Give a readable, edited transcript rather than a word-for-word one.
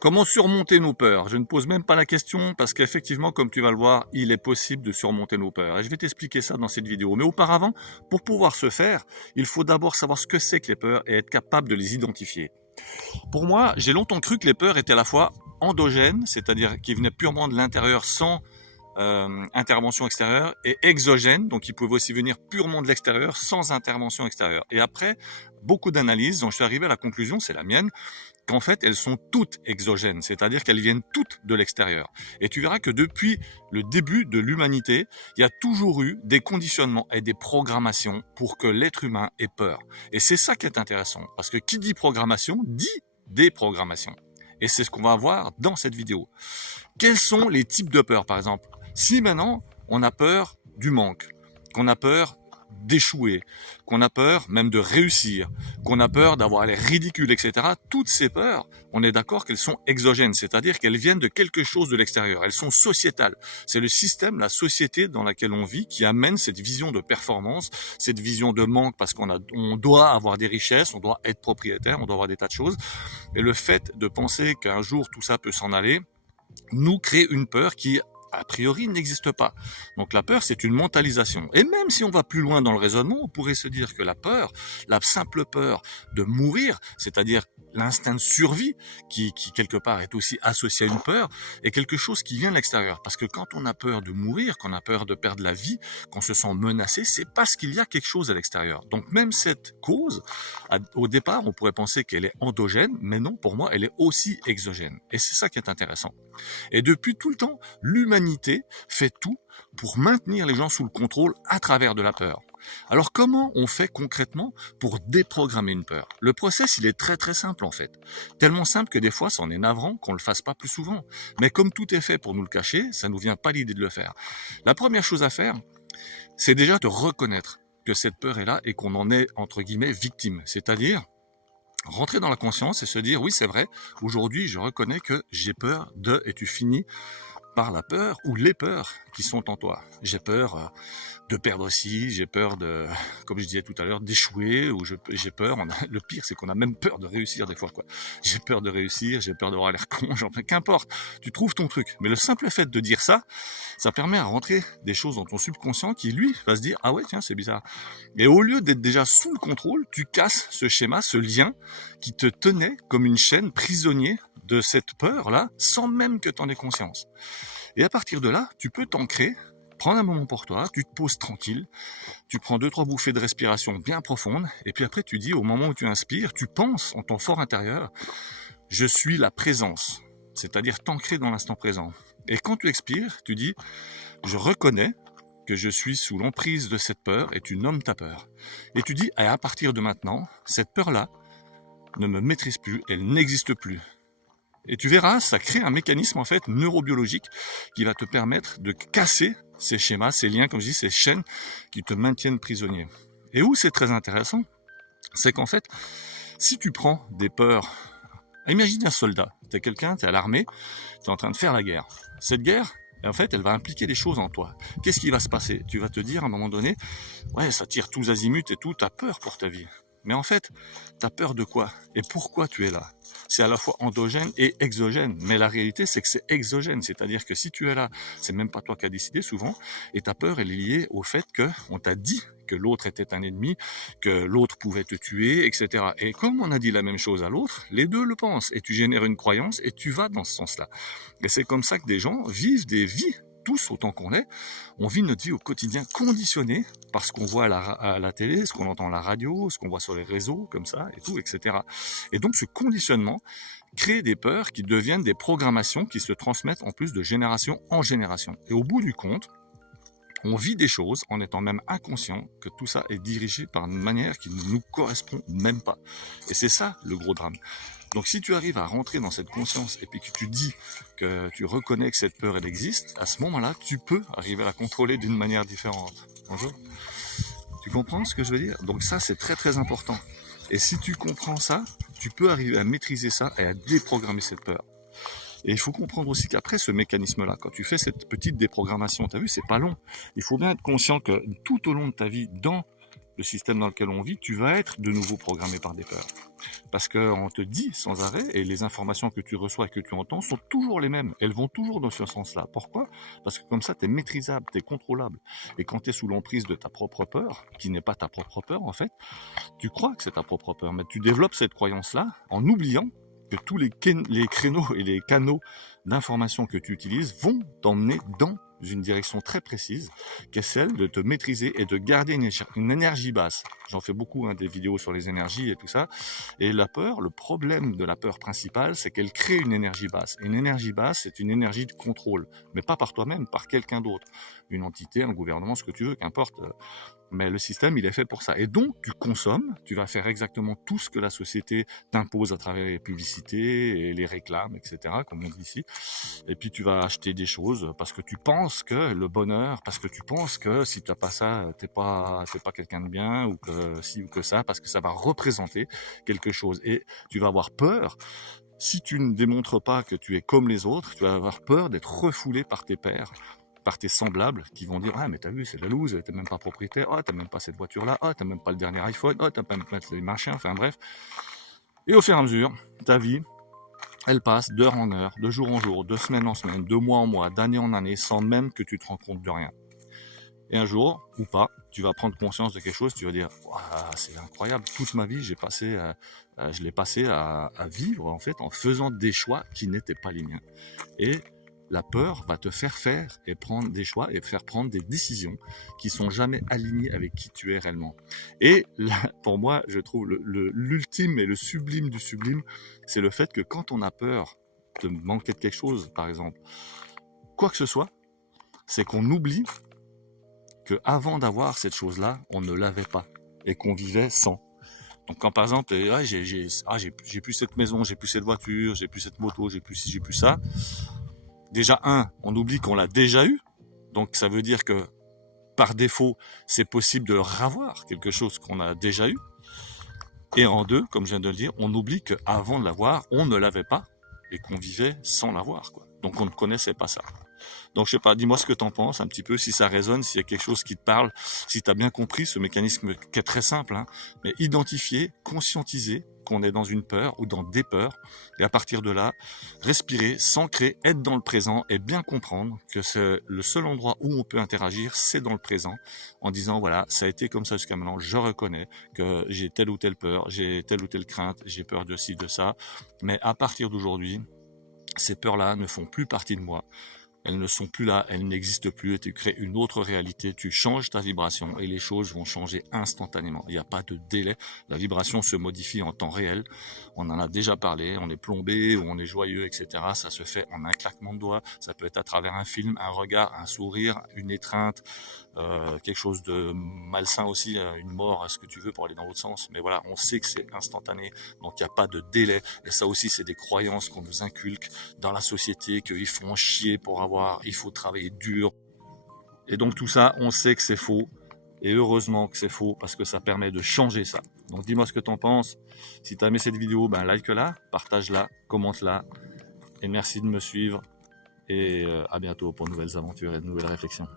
Comment surmonter nos peurs? Je ne pose même pas la question parce qu'effectivement, comme tu vas le voir, il est possible de surmonter nos peurs. Et je vais t'expliquer ça dans cette vidéo. Mais auparavant, pour pouvoir ce faire, il faut d'abord savoir ce que c'est que les peurs et être capable de les identifier. Pour moi, j'ai longtemps cru que les peurs étaient à la fois endogènes, c'est-à-dire qui venaient purement de l'intérieur sans intervention extérieure, et exogènes, donc ils pouvaient aussi venir purement de l'extérieur sans intervention extérieure. Et après beaucoup d'analyses, dont je suis arrivé à la conclusion, c'est la mienne, qu'en fait elles sont toutes exogènes, c'est-à-dire qu'elles viennent toutes de l'extérieur. Et tu verras que depuis le début de l'humanité, il y a toujours eu des conditionnements et des programmations pour que l'être humain ait peur. Et c'est ça qui est intéressant, parce que qui dit programmation dit déprogrammation. Et c'est ce qu'on va voir dans cette vidéo. Quels sont les types de peur, par exemple? Si maintenant on a peur du manque, qu'on a peur d'échouer, qu'on a peur même de réussir, qu'on a peur d'avoir l'air ridicule, etc. Toutes ces peurs, on est d'accord qu'elles sont exogènes, c'est-à-dire qu'elles viennent de quelque chose de l'extérieur. Elles sont sociétales. C'est le système, la société dans laquelle on vit qui amène cette vision de performance, cette vision de manque parce on doit avoir des richesses, on doit être propriétaire, on doit avoir des tas de choses. Et le fait de penser qu'un jour tout ça peut s'en aller, nous crée une peur qui a priori n'existe pas. Donc la peur, c'est une mentalisation. Et même si on va plus loin dans le raisonnement, on pourrait se dire que la peur, la simple peur de mourir, c'est-à-dire l'instinct de survie, qui quelque part est aussi associé à une peur, est quelque chose qui vient de l'extérieur. Parce que quand on a peur de mourir, qu'on a peur de perdre la vie, qu'on se sent menacé, c'est parce qu'il y a quelque chose à l'extérieur. Donc même cette cause, au départ, on pourrait penser qu'elle est endogène, mais non, pour moi, elle est aussi exogène. Et c'est ça qui est intéressant. Et depuis tout le temps, l'humanité fait tout pour maintenir les gens sous le contrôle à travers de la peur. Alors comment on fait concrètement pour déprogrammer une peur? Le process, il est très très simple en fait. Tellement simple que des fois, ça en est navrant qu'on ne le fasse pas plus souvent. Mais comme tout est fait pour nous le cacher, ça ne nous vient pas l'idée de le faire. La première chose à faire, c'est déjà de reconnaître que cette peur est là et qu'on en est, entre guillemets, victime. C'est-à-dire rentrer dans la conscience et se dire, oui c'est vrai, aujourd'hui je reconnais que j'ai peur de, et tu finis par la peur ou les peurs qui sont en toi. J'ai peur de perdre ci, j'ai peur de, comme je disais tout à l'heure, d'échouer, ou j'ai peur, le pire c'est qu'on a même peur de réussir des fois, quoi. J'ai peur de réussir, j'ai peur d'avoir l'air con, qu'importe, tu trouves ton truc. Mais le simple fait de dire ça, ça permet à rentrer des choses dans ton subconscient qui, lui, va se dire, ah ouais, tiens, c'est bizarre. Et au lieu d'être déjà sous le contrôle, tu casses ce schéma, ce lien qui te tenait comme une chaîne prisonnier de cette peur-là, sans même que tu en aies conscience. Et à partir de là, tu peux t'ancrer, prendre un moment pour toi, tu te poses tranquille, tu prends 2-3 bouffées de respiration bien profondes, et puis après tu dis, au moment où tu inspires, tu penses en ton fort intérieur, je suis la présence, c'est-à-dire t'ancrer dans l'instant présent. Et quand tu expires, tu dis, je reconnais que je suis sous l'emprise de cette peur, et tu nommes ta peur. Et tu dis, à partir de maintenant, cette peur-là ne me maîtrise plus, elle n'existe plus. Et tu verras, ça crée un mécanisme en fait neurobiologique qui va te permettre de casser ces schémas, ces liens, comme je dis, ces chaînes qui te maintiennent prisonnier. Et où c'est très intéressant, c'est qu'en fait, si tu prends des peurs, imagine un soldat, tu es quelqu'un, tu es à l'armée, tu es en train de faire la guerre. Cette guerre, en fait, elle va impliquer des choses en toi. Qu'est-ce qui va se passer? Tu vas te dire à un moment donné, ouais, ça tire tous azimuts et tout, tu as peur pour ta vie. Mais en fait, tu as peur de quoi? Et pourquoi tu es là? C'est à la fois endogène et exogène. Mais la réalité, c'est que c'est exogène. C'est-à-dire que si tu es là, c'est même pas toi qui as décidé souvent. Et ta peur, elle est liée au fait qu'on t'a dit que l'autre était un ennemi, que l'autre pouvait te tuer, etc. Et comme on a dit la même chose à l'autre, les deux le pensent. Et tu génères une croyance et tu vas dans ce sens-là. Et c'est comme ça que des gens vivent des vies, tous autant qu'on est, on vit notre vie au quotidien conditionnée par ce qu'on voit à la télé, ce qu'on entend à la radio, ce qu'on voit sur les réseaux, comme ça, et tout, etc. Et donc ce conditionnement crée des peurs qui deviennent des programmations qui se transmettent en plus de génération en génération. Et au bout du compte, on vit des choses en étant même inconscient que tout ça est dirigé par une manière qui ne nous correspond même pas. Et c'est ça le gros drame. Donc si tu arrives à rentrer dans cette conscience et puis que tu dis que tu reconnais que cette peur elle existe, à ce moment-là, tu peux arriver à la contrôler d'une manière différente. Bonjour. Tu comprends ce que je veux dire? Donc ça, c'est très très important. Et si tu comprends ça, tu peux arriver à maîtriser ça et à déprogrammer cette peur. Et il faut comprendre aussi qu'après ce mécanisme-là, quand tu fais cette petite déprogrammation, tu as vu, c'est pas long. Il faut bien être conscient que tout au long de ta vie, dans le système dans lequel on vit, tu vas être de nouveau programmé par des peurs. Parce qu'on te dit sans arrêt, et les informations que tu reçois et que tu entends sont toujours les mêmes. Elles vont toujours dans ce sens-là. Pourquoi? Parce que comme ça, tu es maîtrisable, tu es contrôlable. Et quand tu es sous l'emprise de ta propre peur, qui n'est pas ta propre peur en fait, tu crois que c'est ta propre peur, mais tu développes cette croyance-là en oubliant que tous les créneaux et les canaux d'information que tu utilises vont t'emmener dans une direction très précise, qui est celle de te maîtriser et de garder une énergie basse. J'en fais beaucoup, hein, des vidéos sur les énergies et tout ça. Et la peur, le problème de la peur principale, c'est qu'elle crée une énergie basse. Une énergie basse, c'est une énergie de contrôle, mais pas par toi-même, par quelqu'un d'autre. Une entité, un gouvernement, ce que tu veux, qu'importe. Mais le système, il est fait pour ça. Et donc, tu consommes, tu vas faire exactement tout ce que la société t'impose à travers les publicités et les réclames, etc., comme on dit ici. Et puis, tu vas acheter des choses parce que tu penses que le bonheur, parce que tu penses que si tu n'as pas ça, t'es pas quelqu'un de bien, ou que si ou que ça, parce que ça va représenter quelque chose. Et tu vas avoir peur. Si tu ne démontres pas que tu es comme les autres, tu vas avoir peur d'être refoulé par tes pairs, par tes semblables, qui vont dire: ah, mais t'as vu, c'est de la loose, t'es même pas propriétaire, ah, t'as même pas cette voiture-là, ah, t'as même pas le dernier iPhone, ah, t'as pas même pas les machins, enfin bref. Et au fur et à mesure, ta vie, elle passe d'heure en heure, de jour en jour, de semaine en semaine, de mois en mois, d'année en année, sans même que tu te rends compte de rien. Et un jour, ou pas, tu vas prendre conscience de quelque chose, tu vas dire: waouh, c'est incroyable, toute ma vie, je l'ai passé à vivre en fait en faisant des choix qui n'étaient pas les miens. Et la peur va te faire et prendre des choix et faire prendre des décisions qui sont jamais alignées avec qui tu es réellement. Et là, pour moi, je trouve l'ultime et le sublime du sublime, c'est le fait que quand on a peur de manquer de quelque chose, par exemple, quoi que ce soit, c'est qu'on oublie qu'avant d'avoir cette chose-là, on ne l'avait pas et qu'on vivait sans. Donc quand par exemple, j'ai plus cette maison, j'ai plus cette voiture, j'ai plus cette moto, j'ai plus ci, j'ai plus ça. Déjà, on oublie qu'on l'a déjà eu. Donc, ça veut dire que, par défaut, c'est possible de ravoir quelque chose qu'on a déjà eu. Et en deux, comme je viens de le dire, on oublie qu'avant de l'avoir, on ne l'avait pas et qu'on vivait sans l'avoir, quoi. Donc, on ne connaissait pas ça. Donc, je sais pas, dis-moi ce que t'en penses un petit peu, si ça résonne, s'il y a quelque chose qui te parle, si tu as bien compris ce mécanisme qui est très simple, hein, mais identifier, conscientiser qu'on est dans une peur ou dans des peurs, et à partir de là, respirer, s'ancrer, être dans le présent et bien comprendre que c'est le seul endroit où on peut interagir, c'est dans le présent, en disant voilà, ça a été comme ça jusqu'à maintenant, je reconnais que j'ai telle ou telle peur, j'ai telle ou telle crainte, j'ai peur de ci, de ça, mais à partir d'aujourd'hui, ces peurs-là ne font plus partie de moi. Elles ne sont plus là, elles n'existent plus, et tu crées une autre réalité, tu changes ta vibration et les choses vont changer instantanément. Il n'y a pas de délai, la vibration se modifie en temps réel. On en a déjà parlé, on est plombé ou on est joyeux, etc. Ça se fait en un claquement de doigts, ça peut être à travers un film, un regard, un sourire, une étreinte, quelque chose de malsain aussi, une mort, ce que tu veux pour aller dans l'autre sens. Mais voilà, on sait que c'est instantané, donc il n'y a pas de délai. Et ça aussi, c'est des croyances qu'on nous inculque dans la société, qu'il faut en chier pour avoir, il faut travailler dur. Et donc tout ça, on sait que c'est faux. Et heureusement que c'est faux, parce que ça permet de changer ça. Donc dis-moi ce que t'en penses. Si t'as aimé cette vidéo, ben like-la, partage-la, commente-la. Et merci de me suivre. Et à bientôt pour de nouvelles aventures et de nouvelles réflexions.